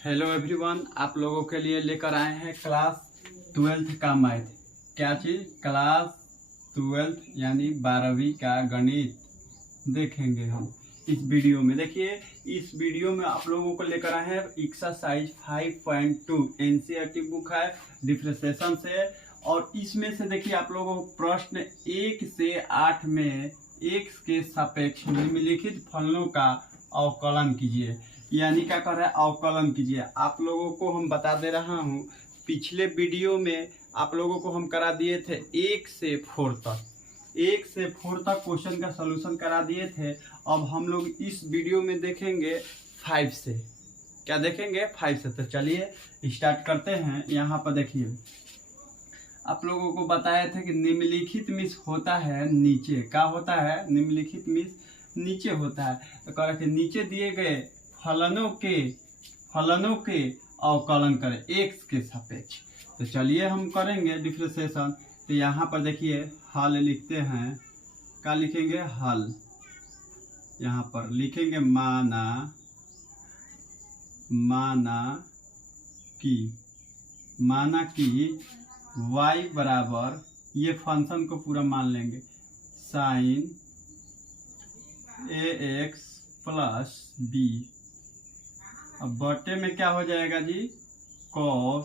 Hello everyone, आप लोगों के लिए लेकर आए हैं क्लास 12th का मैथ। क्या चीज़? क्लास 12th यानी 12वीं का गणित देखेंगे हम इस वीडियो में। देखिए, इस वीडियो में आप लोगों को लेकर आए हैं एक्सरसाइज 5.2 एनसीईआरटी बुक है, डिफरेंशिएशन से। और इसमें से देखिए आप लोगों को प्रश्न 1 से 8 में x के सापेक्ष निम्नलिखित फलनों का अवकलन कीजिए, यानी क्या कर रहा है, अवकलन कीजिए। आप लोगों को हम बता दे रहा हूँ, पिछले वीडियो में आप लोगों को हम करा दिए थे 1 से 4 तक, 1 से 4 तक क्वेश्चन का सलूशन करा दिए थे। अब हम लोग इस वीडियो में देखेंगे 5 से। क्या देखेंगे? 5 से। तो चलिए स्टार्ट करते हैं। यहाँ पर देखिए, आप लोगों को बताए थे कि निम्नलिखित में होता है नीचे। क्या होता है? निम्नलिखित में नीचे होता है। तो कह रहे थे नीचे दिए गए फलनों के अवकलन करें x के सापेक्ष। तो चलिए हम करेंगे डिफरेंशिएशन। तो यहाँ पर देखिए हल लिखते हैं। क्या लिखेंगे? हल। यहाँ पर लिखेंगे माना कि y बराबर, ये फंक्शन को पूरा मान लेंगे, साइन ax प्लस b। अब बटे में क्या हो जाएगा जी? cos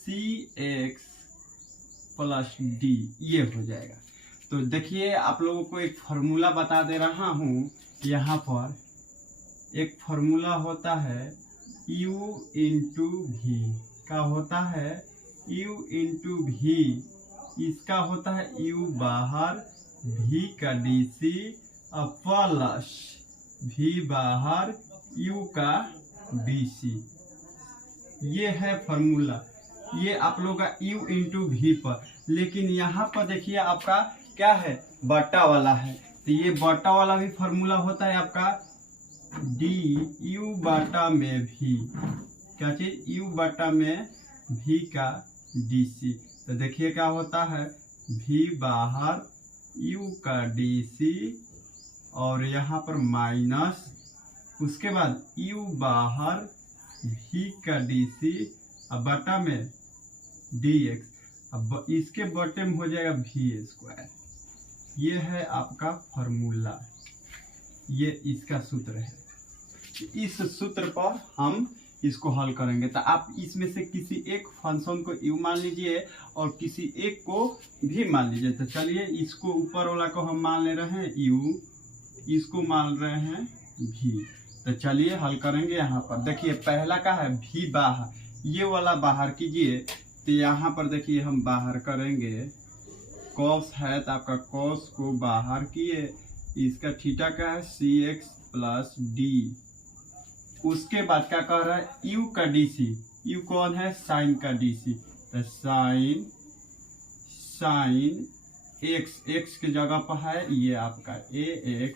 cx प्लस d, ये हो जाएगा। तो देखिए आप लोगों को एक फॉर्मूला बता दे रहा हूँ। यहाँ पर एक फॉर्मूला होता है u इंटू v। क्या होता है? u into v। इसका होता है u बाहर, v का dc प्लस v बाहर, u का dc। ये है फॉर्मूला, ये आप लोग का u इंटू v पर। लेकिन यहाँ पर देखिए आपका क्या है? बटा वाला है। तो ये बटा वाला भी फॉर्मूला होता है आपका d u बटा में v। क्या चीज? u बटा में v का dc। तो देखिए क्या होता है, v बाहर, u का dc और यहाँ पर माइनस, उसके बाद u बाहर, v का dc और बटा में dx। अब इसके बटे में हो जाएगा v स्क्वायर। ये है आपका फॉर्मूला, ये इसका सूत्र है। इस सूत्र पर हम इसको हल करेंगे। तो आप इसमें से किसी एक फंक्शन को u मान लीजिए और किसी एक को v मान लीजिए। तो चलिए इसको ऊपर वाला को हम मान ले रहे हैं u, इसको मान रहे हैं v। तो चलिए हल करेंगे। यहाँ पर देखिए पहला का है v बाहर, ये वाला बाहर कीजिए। तो यहाँ पर देखिए हम बाहर करेंगे, cos है तो आपका cos को बाहर किए, इसका थीटा का है cx प्लस d। उसके बाद क्या कह रहा है? u का dc। u कौन है? साइन का dc। तो साइन x के जगह पर है ये आपका ax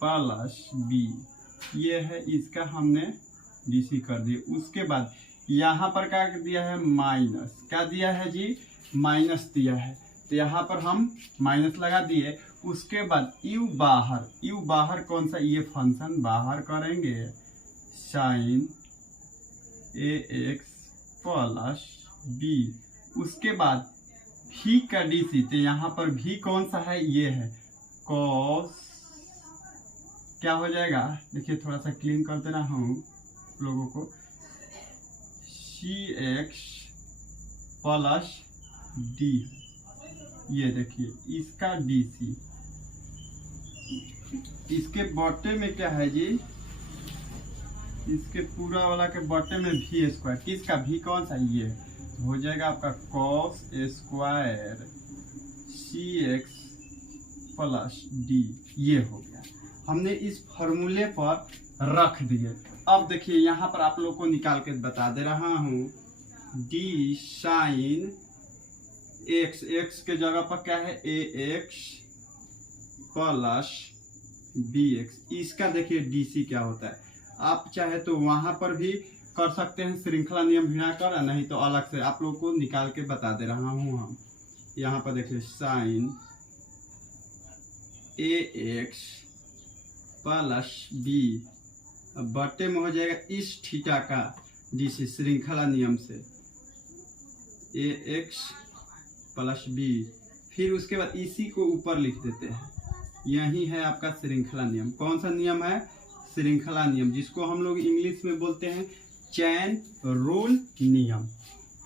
प्लस b। ये है इसका हमने dc कर दिया। उसके बाद यहाँ पर क्या दिया है? माइनस। क्या दिया है जी? माइनस दिया है। तो यहाँ पर हम माइनस लगा दिए। उसके बाद u बाहर कौन सा? ये फंक्शन बाहर करेंगे, साइन ax प्लस b। उसके बाद v का dc। तो यहाँ पर v कौन सा है? ये है cos। क्या हो जाएगा? देखिए थोड़ा सा क्लीन कर दे रहा हूँ लोगों को, cx प्लस d। ये देखिए इसका dc। इसके बटे में क्या है जी? इसके पूरा वाला के बटे में v स्क्वायर। किसका? v कौन सा? ये तो हो जाएगा आपका cos square cx plus d। ये हो गया, हमने इस फॉर्मूले पर रख दिए। अब देखिए यहाँ पर आप लोग को निकाल के बता दे रहा हूँ, d साइन x के जगह पर क्या है? ax plus bx। इसका देखिए dc क्या होता है। आप चाहे तो वहां पर भी कर सकते हैं श्रृंखला नियम भिड़ाकर, नहीं तो अलग से आप लोग को निकाल के बता दे रहा हूं हम। यहाँ पर देखिए साइन ax प्लस b बटे में हो जाएगा इस थीटा का डीसी श्रृंखला नियम से ए एक्स प्लस बी। फिर उसके बाद इसी को ऊपर लिख देते हैं, यही है आपका श्रृंखला नियम। कौन सा नियम है? श्रृंखला नियम, जिसको हम लोग इंग्लिश में बोलते हैं चैन रूल नियम।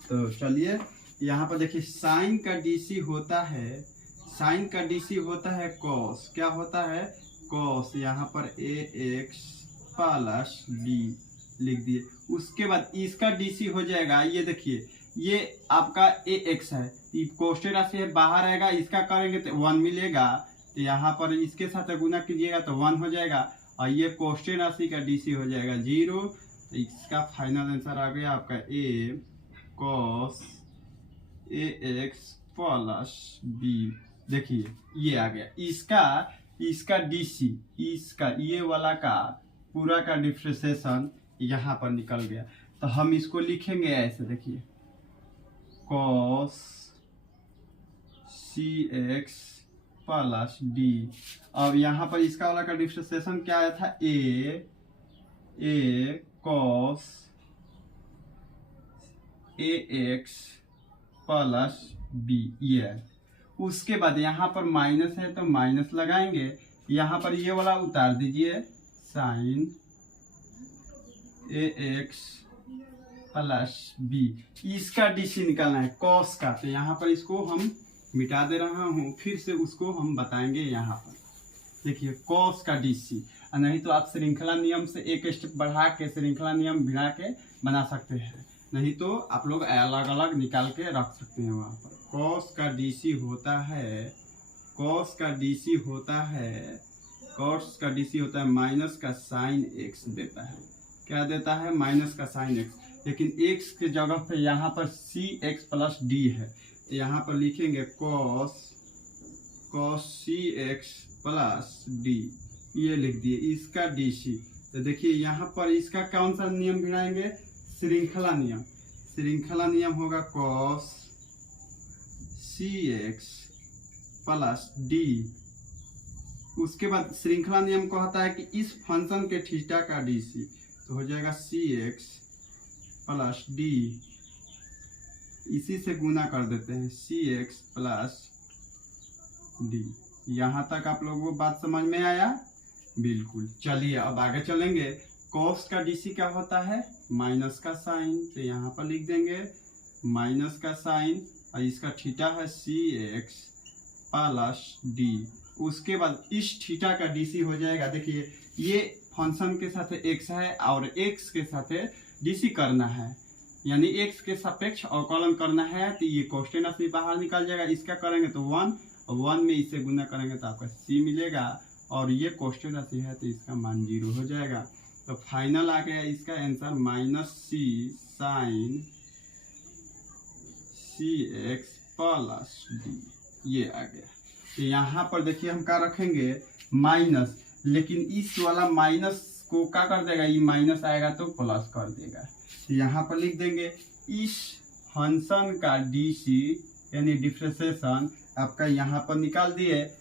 तो चलिए यहाँ पर देखिए, साइन का डीसी होता है, साइन का डीसी होता है कॉस। क्या होता है? कॉस। यहाँ पर ए एक्स प्लस बी लिख दिए। उसके बाद इसका डीसी हो जाएगा, ये देखिए ये आपका ए एक्स है, कोष्ठक राशि है, बाहर आएगा, इसका करेंगे तो 1 मिलेगा, तो यहाँ पर इसके साथ गुना कीजिएगा तो 1 हो जाएगा, और ये कोष्ठक राशि का डीसी हो जाएगा 0। तो इसका फाइनल आंसर आ गया आपका ए cos A x plus B. देखिए ये आ गया इसका डीसी, इसका ये वाला का पूरा का डिफ्रेंशिएशन यहाँ पर निकल गया। तो हम इसको लिखेंगे ऐसे, देखिए कॉस सी एक्स प्लस डी। अब यहाँ पर इसका वाला का डिफ्रेंशिएशन क्या आया था? ए cos A x plus B, ये है। उसके बाद यहाँ पर माइनस है तो माइनस लगाएंगे, यहाँ पर ये वाला उतार दीजिए, साइन ए एक्स प्लस बी। इसका डीसी निकालना है कॉस का, तो यहाँ पर इसको हम मिटा दे रहा हूँ, फिर से उसको हम बताएंगे यहाँ पर। देखिए कॉस का डीसी, नहीं तो आप श्रृंखला नियम से एक स्टेप बढ़ा के श्रृंखला नियम भिड़ा के बना सकते हैं, नहीं तो आप लोग अलग अलग निकाल के रख सकते हैं वहाँ पर। कॉस का डीसी होता है, कॉस का डीसी होता है, कॉस का डीसी होता है माइनस का साइन एक्स देता है। क्या देता है? माइनस का साइन एक्स। लेकिन एक्स के जगह पे यहाँ पर सी एक्स प्लस डी है, तो यहाँ पर लिखेंगे कॉस सी एक्स प्लस डी, ये लिख दिए इसका डीसी। तो देखिए यहाँ पर इसका कौन सा नियम भिड़ाएंगे? श्रृंखला नियम। श्रृंखला नियम होगा कॉस सी एक्स प्लस डी। उसके बाद श्रृंखला नियम कहता है कि इस फंक्शन के थीटा का डीसी, तो हो जाएगा सी एक्स प्लस डी। इसी से गुना कर देते हैं, सी एक्स प्लस डी। यहाँ तक आप लोगों को बात समझ में आया? बिल्कुल। चलिए अब आगे चलेंगे। कॉस का डीसी क्या होता है? माइनस का साइन, तो यहाँ पर लिख देंगे माइनस का साइन, और इसका थीटा है सी एक्स प्लस डी। उसके बाद इस थीटा का डीसी हो जाएगा, देखिए ये फंक्शन के साथ एक्स है और एक्स के साथ डीसी करना है, यानी एक्स के सापेक्ष अवकलन करना है, तो ये कोष्ठक राशि बाहर निकल जाएगा, इसका करेंगे तो 1, और 1 में इसे गुना करेंगे तो आपका सी मिलेगा, और ये कोष्ठक राशि है तो इसका मान 0 हो जाएगा। तो फाइनल आ गया इसका आंसर माइनस सी साइन सी एक्स प्लस डी, ये आ गया। तो यहाँ पर देखिए हम क्या रखेंगे? माइनस, लेकिन इस वाला माइनस को क्या कर देगा? ये माइनस आएगा तो प्लस कर देगा। तो यहाँ पर लिख देंगे इस फंक्शन का डीसी यानी डिफ्रेंशिएशन आपका यहाँ पर निकाल दिए।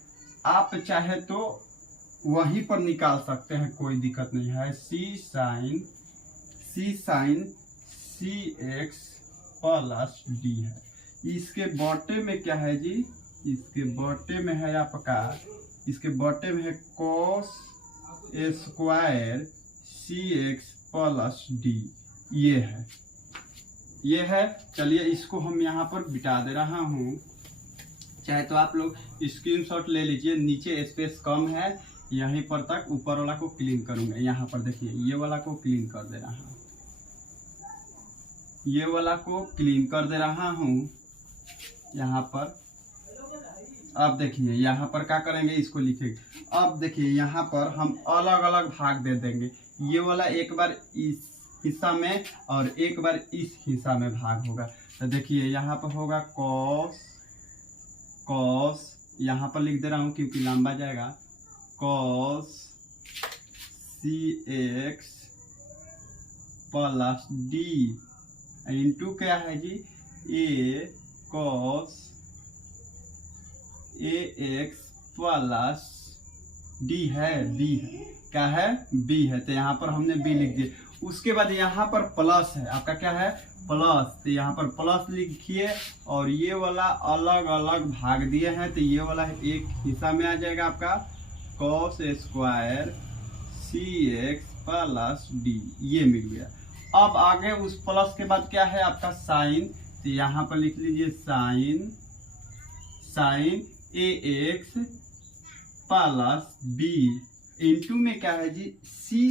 आप चाहे तो वहीं पर निकाल सकते हैं, कोई दिक्कत नहीं है। सी साइन सी एक्स प्लस डी है। इसके बटे में क्या है जी? इसके बटे में है आपका, इसके बटे में है कॉस स्क्वायर सी एक्स प्लस डी, ये है। चलिए इसको हम यहाँ पर बिठा दे रहा हूँ, चाहे तो आप लोग स्क्रीनशॉट ले लीजिए, नीचे स्पेस कम है, यहीं पर तक ऊपर वाला को क्लीन करूंगा। यहाँ पर देखिए ये वाला को क्लीन कर दे रहा हूँ, ये वाला को क्लीन कर दे रहा हूँ यहाँ पर। अब देखिए यहाँ पर क्या करेंगे? इसको लिखेंगे। अब देखिए यहाँ पर हम अलग अलग भाग दे देंगे, ये वाला एक बार इस हिस्सा में और एक बार इस हिस्सा में भाग होगा। तो देखिए यहाँ पर होगा कॉस, यहाँ पर लिख दे रहा हूँ क्योंकि लंबा जाएगा, कॉस सी एक्स प्लस डी इंटू क्या है जी? ए cos A x plus D है, बी है। क्या है, बी है, तो यहाँ पर हमने बी लिख दिया। उसके बाद यहाँ पर प्लस है, आपका क्या है, प्लस, तो यहाँ पर प्लस लिखिए और ये वाला अलग अलग भाग दिए हैं, तो ये वाला एक हिस्सा में आ जाएगा आपका cos square cx plus D, ये मिल गया। अब आगे उस प्लस के बाद क्या है आपका साइन, तो यहाँ पर लिख लीजिए sine ax plus B into में क्या है जी c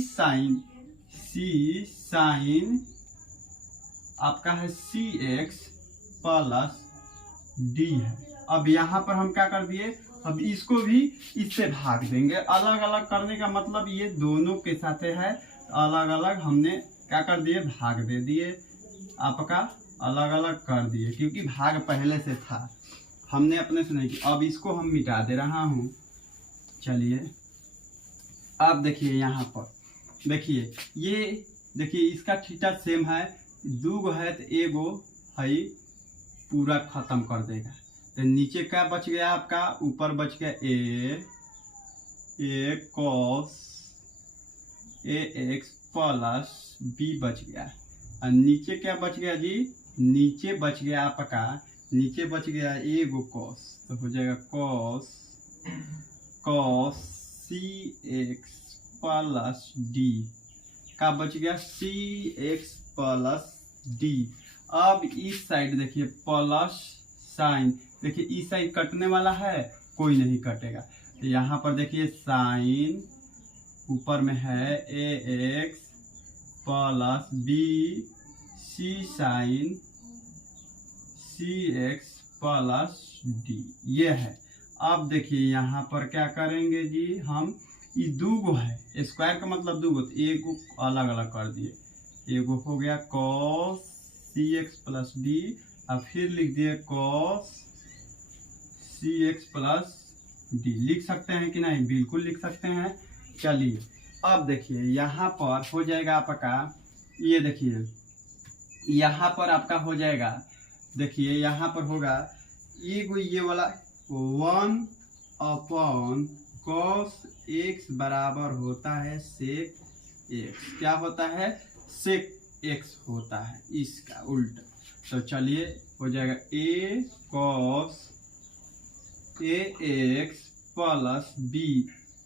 साइन आपका है cx प्लस डी है। अब यहाँ पर हम क्या कर दिए, अब इसको भी इससे भाग देंगे। अलग अलग करने का मतलब ये दोनों के साथ है, अलग अलग हमने क्या कर दिए, भाग दे दिए, आपका अलग अलग कर दिए, क्योंकि भाग पहले से था, हमने अपने से नहीं किया। अब इसको हम मिटा दे रहा हूँ। चलिए अब देखिए यहाँ पर देखिए, ये देखिए इसका थीटा सेम है, दूगो है तो एगो है पूरा खत्म कर देगा। तो नीचे क्या बच गया आपका, ऊपर बच गया ए cos ax प्लस बी बच गया, और नीचे क्या बच गया जी, नीचे बच गया आपका, नीचे बच गया एगो cos, तो हो जाएगा cos cx प्लस डी का बच गया cx प्लस डी। अब इस साइड देखिए प्लस साइन, देखिए इस साइड कटने वाला है, कोई नहीं कटेगा, तो यहाँ पर देखिए साइन ऊपर में है ax plus B C sine cx plus D, ये है। अब देखिए यहाँ पर क्या करेंगे जी, हम ये दूगो है, स्क्वायर का मतलब दूगो, तो एगो अलग अलग कर दिए, एगो हो गया cos cx प्लस डी, और फिर लिख दिए cos cx प्लस डी। लिख सकते हैं कि नहीं, बिल्कुल लिख सकते हैं। चलिए अब देखिए यहाँ पर हो जाएगा आपका, ये देखिए यहाँ पर आपका हो जाएगा, देखिए यहाँ पर होगा ये वाला 1 अपॉन cos x बराबर होता है sec x, क्या होता है, sec x होता है, इसका उल्टा। तो चलिए हो जाएगा a cos ax plus b,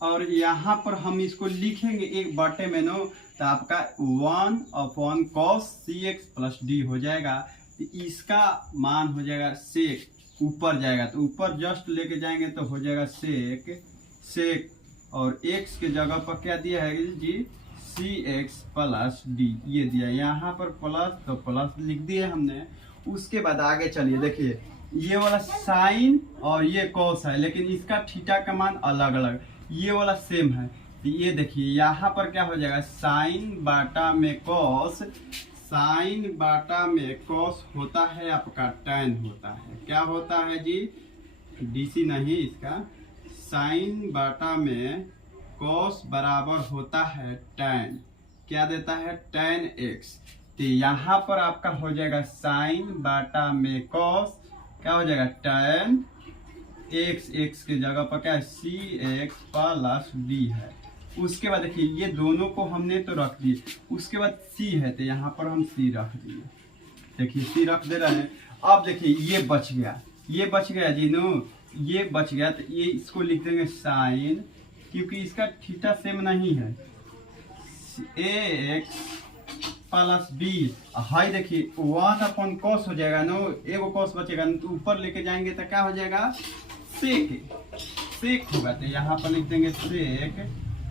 और यहाँ पर हम इसको लिखेंगे एक बटे में नो, तो आपका 1 upon cos cx plus D हो जाएगा। तो इसका मान हो जाएगा सेक, ऊपर जाएगा तो ऊपर जस्ट लेके जाएंगे तो हो जाएगा सेक, और x के जगह पर क्या दिया है जी, cx प्लस डी, ये दिया, यहाँ पर प्लस तो प्लस लिख दिए हमने। उसके बाद आगे चलिए देखिए, ये वाला साइन और ये कॉस है, लेकिन इसका थीटा का मान अलग अलग, ये वाला सेम है। तो ये देखिए यहाँ पर क्या हो जाएगा, साइन बाटा में कॉस, साइन बाटा में कॉस होता है आपका टैन होता है, क्या होता है जी, डीसी नहीं इसका, साइन बाटा में कॉस बराबर होता है टैन, क्या देता है, टैन एक्स। तो यहाँ पर आपका हो जाएगा साइन बाटा में कॉस, क्या हो जाएगा, टैन एक्स, एक्स के जगह पर क्या है, सी एक्स प्लस डी है। उसके बाद देखिए ये दोनों को हमने तो रख दिए, उसके बाद सी है तो यहाँ पर हम सी रख दिए, देखिए सी रख दे रहे हैं। अब देखिए ये बच गया, ये बच गया जी नो, ये बच गया, तो ये इसको लिख देंगे साइन, क्योंकि इसका थीटा सेम नहीं है, ए एक्स प्लस बी, हाई देखिए 1 अपॉन कॉस हो जाएगा नो, एगो कॉस बचेगा, तो ऊपर लेके जाएंगे तो क्या हो जाएगा, सेक होगा, तो यहाँ पर लिख देंगे सेक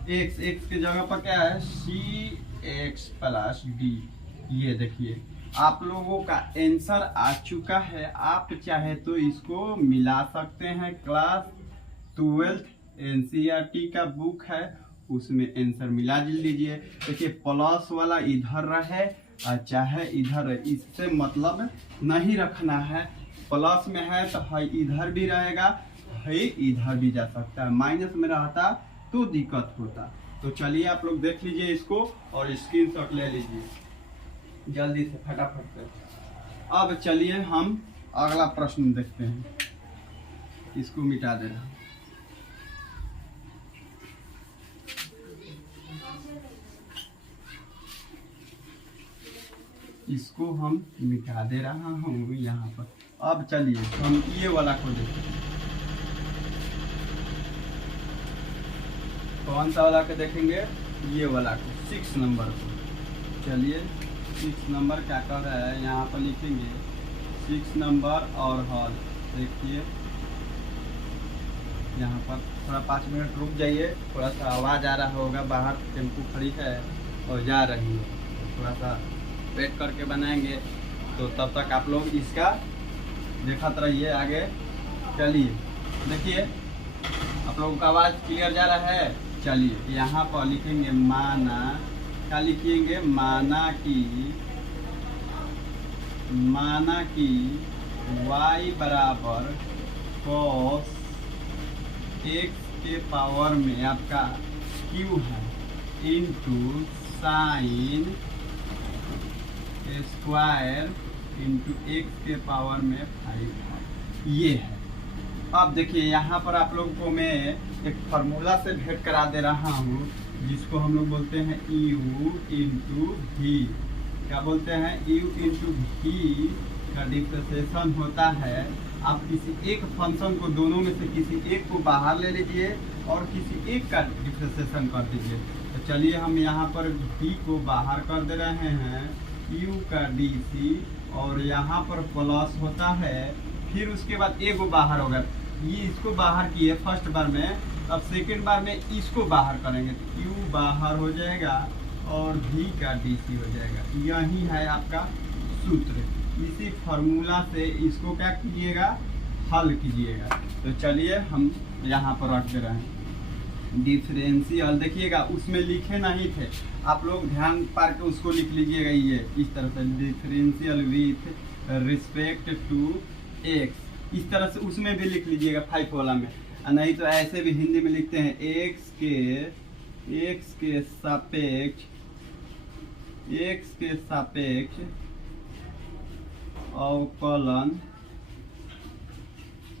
एक्स, एक्स के जगह पर क्या है, सी एक्स प्लस डी। ये देखिए आप लोगों का आंसर आ चुका है, आप चाहे तो इसको मिला सकते हैं, क्लास 12 एनसीईआरटी का बुक है, उसमें आंसर मिला लीजिए। देखिए प्लस वाला इधर रहे और चाहे इधर रहे, इससे मतलब नहीं रखना है, प्लस में है तो है इधर भी रहेगा, है इधर भी जा सकता है, माइनस में रहता तो दिक्कत होता। तो चलिए आप लोग देख लीजिए इसको और स्क्रीनशॉट ले लीजिए जल्दी से फटाफट से। अब चलिए हम अगला प्रश्न देखते हैं, इसको मिटा दे रहा हूं। इसको हम मिटा दे रहा हूँ यहाँ पर। अब चलिए हम ये वाला को देखें, कौन सा वाला को देखेंगे, ये वाला को 6 नंबर को। चलिए 6 नंबर क्या कर रहा है, यहाँ पर लिखेंगे 6 नंबर और हॉल। देखिए यहाँ पर थोड़ा 5 मिनट रुक जाइए, थोड़ा सा आवाज़ आ रहा होगा, बाहर टेम्पू खड़ी है और जा रही है, तो थोड़ा सा वेट करके बनाएंगे। तो तब तक आप लोग इसका देखते रहिए आगे। चलिए देखिए आप लोगों का आवाज़ क्लियर जा रहा है। चलिए यहाँ पर लिखेंगे माना, क्या लिखेंगे, माना कि y बराबर cos x के पावर में आपका q है into sine square into x के पावर में 5 है, ये है। अब देखिए यहाँ पर आप लोगों को मैं एक फार्मूला से भेंट करा दे रहा हूँ, जिसको हम लोग बोलते हैं u इंटू वी। क्या बोलते हैं, u इंटू वी का डिफ्रेंशिएशन होता है। आप किसी एक फंक्शन को, दोनों में से किसी एक को बाहर ले लीजिए और किसी एक का डिफ्रेंशिएशन कर दीजिए। तो चलिए हम यहाँ पर v को बाहर कर दे रहे हैं, u का डी, और यहाँ पर प्लस होता है, फिर उसके बाद a को बाहर होगा, ये इसको बाहर किए फर्स्ट बार में, अब सेकेंड बार में इसको बाहर करेंगे तो u बाहर हो जाएगा और v का डी हो जाएगा। यही है आपका सूत्र। इसी फार्मूला से इसको क्या कीजिएगा, हल कीजिएगा। तो चलिए हम यहाँ पर रख दे रहे हैं डिफरेंशियल। देखिएगा उसमें लिखे नहीं थे, आप लोग ध्यान पार के उसको लिख लीजिएगा, ये इस तरह से differential with respect to x, इस तरह से उसमें भी लिख लीजिएगा 5 वाला में। नहीं तो ऐसे भी हिंदी में लिखते हैं x के सापेक्ष अवकलन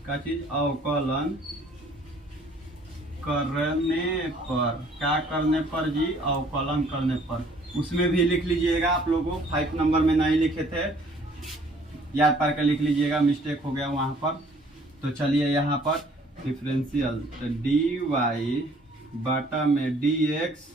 का चीज, अवकलन करने पर, क्या करने पर जी, अवकलन करने पर। उसमें भी लिख लीजिएगा, आप लोगों 5 नंबर में नहीं लिखे थे, याद पार कर लिख लीजिएगा, मिस्टेक हो गया वहाँ पर। तो चलिए यहाँ पर डिफरेंशियल, तो डी वाई बटा में डी एक्स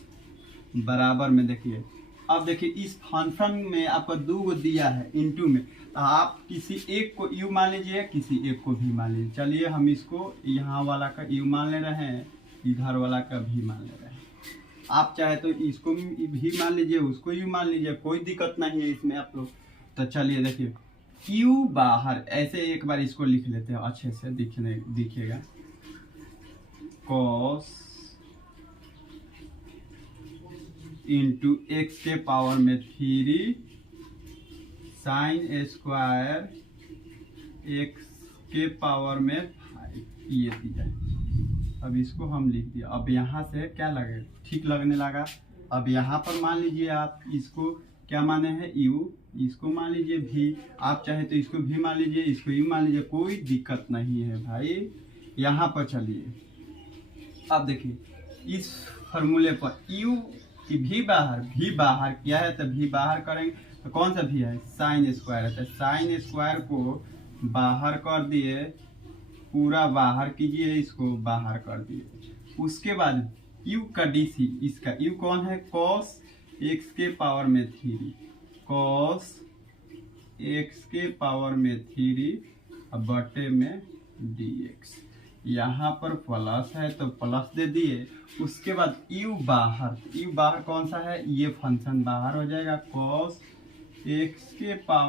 बराबर में, देखिए अब देखिए इस फंक्शन में आपको 2 को दिया है इनटू में, तो आप किसी एक को u मान लीजिए, किसी एक को v मान लीजिए। चलिए हम इसको यहाँ वाला का u मान ले रहे हैं, इधर वाला का v मान ले रहे हैं। आप चाहे तो इसको v मान लीजिए, उसको u मान लीजिए, कोई दिक्कत नहीं है इसमें आप लोग। तो चलिए देखिए u बाहर, ऐसे एक बार इसको लिख लेते हैं अच्छे से, दिखेगा cos इंटू एक्स के पावर में 3 साइन स्क्वायर एक्स के पावर में 5, ये दिया। अब इसको हम लिख दिया। अब यहाँ से क्या लगे, ठीक लगने लगा। अब यहाँ पर मान लीजिए आप इसको क्या माने हैं, u, इसको मान लीजिए v, आप चाहे तो इसको v मान लीजिए, इसको u मान लीजिए, कोई दिक्कत नहीं है भाई। यहाँ पर चलिए अब देखिए इस फार्मूले पर u कि v बाहर किया है, तो v बाहर करेंगे तो कौन सा v है, साइन स्क्वायर है, तो साइन स्क्वायर को बाहर कर दिए, पूरा बाहर कीजिए, इसको बाहर कर दिए। उसके बाद u का डी, इसका u कौन है, cos x के पावर में 3, cos x के पावर में 3 बटे में dx। यहाँ पर प्लस है तो प्लस दे दिए। उसके बाद u बाहर कौन सा है, ये फंक्शन बाहर हो जाएगा, cos x के पावर